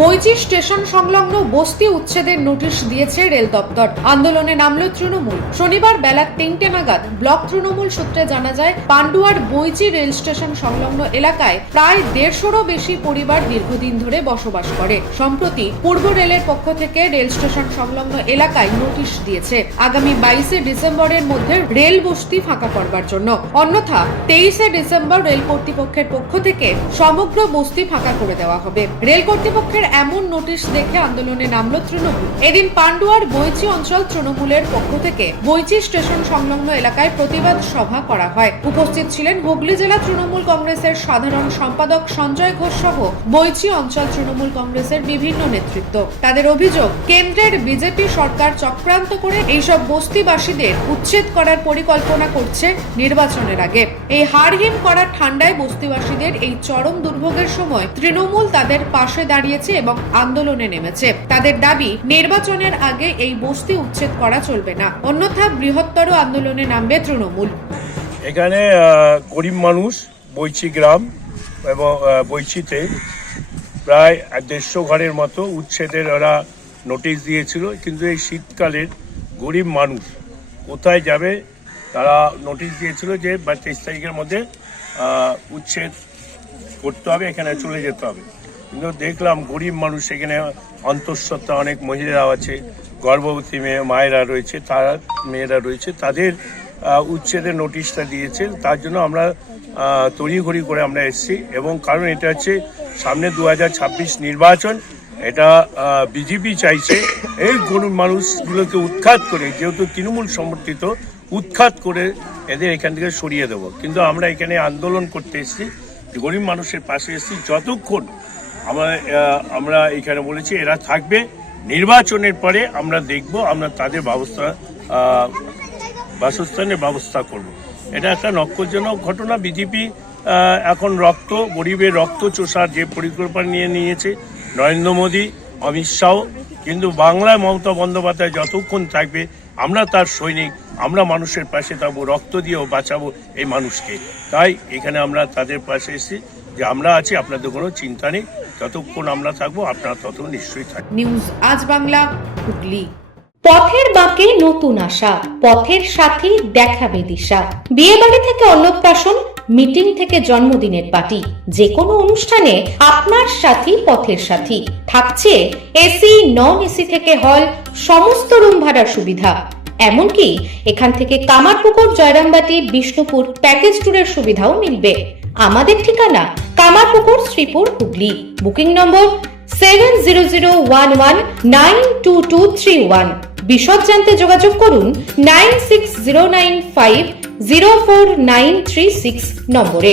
Boinchi station সংলগ্ন বস্তি উচ্ছেদের নোটিশ দিয়েছে রেল দপ্তর। আন্দোলনে নামল তৃণমূল। শনিবার বেলা তিনটে নাগাদ ব্লক তৃণমূল সূত্রে জানা যায় পান্ডুয়ার বইচি রেল স্টেশন সংলগ্ন এলাকায় প্রায় দেড়শোরও বেশি পরিবার দীর্ঘদিন ধরে বসবাস করে। সম্প্রতি পূর্ব রেলের পক্ষ থেকে রেল স্টেশন সংলগ্ন এলাকায় নোটিশ দিয়েছে। আগামী বাইশে ডিসেম্বরের মধ্যে রেল বস্তি ফাঁকা করবার জন্য। অন্যথা তেইশে ডিসেম্বর রেল কর্তৃপক্ষের পক্ষ থেকে সমগ্র বস্তি ফাঁকা করে দেওয়া হবে। রেল কর্তৃপক্ষের এমন নোটিশ দেখে আন্দোলনে নামল তৃণমূল। এদিন পান্ডুয়ার বইচি অঞ্চল তৃণমূলের পক্ষ থেকে বইচি স্টেশন সংলগ্ন এলাকায় প্রতিবাদ সভা করা হয়। উপস্থিত ছিলেন হুগলি জেলা তৃণমূল কংগ্রেসের সাধারণ সম্পাদক সঞ্জয় ঘোষ সহ বইচি অঞ্চল তৃণমূল কংগ্রেসের বিভিন্ন নেতৃত্ব। তাদের অভিযোগ, কেন্দ্রের বিজেপি সরকার চক্রান্ত করে এইসব বস্তিবাসীদের উচ্ছেদ করার পরিকল্পনা করছে নির্বাচনের আগে। এই হারহিম করা ঠান্ডায় বস্তিবাসীদের এই চরম দুর্ভোগের সময় তৃণমূল তাদের পাশে দাঁড়িয়েছে এবং আন্দোলনে নেমেছে। তাদের দাবি, নির্বাচনের আগে এই বস্তি উচ্ছেদ করা চলবে না। অন্যথা বৃহত্তর আন্দোলনে নামবে তৃণমূল। এখানে গরিব মানুষ, বৈচি গ্রাম এবং বৈচিতে প্রায় দেড়শো ঘরের মতো উচ্ছেদের ওরা নোটিশ দিয়েছিল। কিন্তু এই শীতকালের গরিব মানুষ কোথায় যাবে? তারা নোটিশ দিয়েছিল যে তেইশ তারিখের মধ্যে উচ্ছেদ করতে হবে, এখানে চলে যেতে হবে। কিন্তু দেখলাম গরিব মানুষ এখানে অন্তঃসত্ত্বা অনেক মহিলারাও আছে, গর্ভবতী মেয়ে, মায়েরা রয়েছে, তারা, মেয়েরা রয়েছে, তাদের উচ্ছেদের নোটিশটা দিয়েছে, তার জন্য আমরা তড়িঘড়ি করে আমরা এসেছি এবং কারণ এটা হচ্ছে সামনে দু হাজার ছাব্বিশ নির্বাচন, এটা বিজেপি চাইছে এই গরিব মানুষগুলোকে উৎখাত করে, যেহেতু তৃণমূল সমর্থিত, উৎখাত করে এদের এখান থেকে সরিয়ে দেবো। কিন্তু আমরা এখানে আন্দোলন করতে এসেছি, গরিব মানুষের পাশে এসেছি, যতক্ষণ আমরা আমরা এখানে বলেছি এরা থাকবে। নির্বাচনের পরে আমরা দেখব, আমরা তাদের ব্যবস্থা বাসস্থানের ব্যবস্থা করব। এটা একটা নক্ষজনক ঘটনা। বিজেপি এখন রক্ত, গরিবের রক্ত চোষার যে পরিকল্পনা নিয়ে নিয়েছে, নরেন্দ্র মোদী, অমিত শাহ, কিন্তু বাংলায় মমতা বন্দ্যোপাধ্যায় যতক্ষণ থাকবে, আমরা তার সৈনিক, আমরা মানুষের পাশে থাকব, রক্ত দিয়েও বাঁচাবো এই মানুষকে। তাই এখানে আমরা তাদের পাশে এসেছি যে আমরা আছি, আপনাদের কোনো চিন্তা নেই। যতক্ষণ আমরা থাকব আপনারা তত নিশ্চয়ই থাকবেন। নিউজ আজ বাংলা হুগলি। পথের বাঁকে নতুন আশা পথের সাথী দেখাবে দিশা। বিয়ে বাড়ি থেকে অন্নপ্রাশন মিটিং থেকে জন্মদিনের পার্টি। যে কোনো অনুষ্ঠানে আপনার সাথী পথের সাথী। থাকছে এসি নন এসি থেকে হল সমস্ত রুম ভাড়ার সুবিধা। এমনকি এখান থেকে কামারপুকুর জয়রামবাটি বিষ্ণুপুর প্যাকেজ ট্যুরের সুবিধাও মিলবে। আমাদের ঠিকানা Kamarpukur, Shripur, Hooghly. Booking number seven zero zero one one nine two two three one. বিশদ জানতে যোগাযোগ করুন nine six zero nine five zero four nine three six নম্বরে।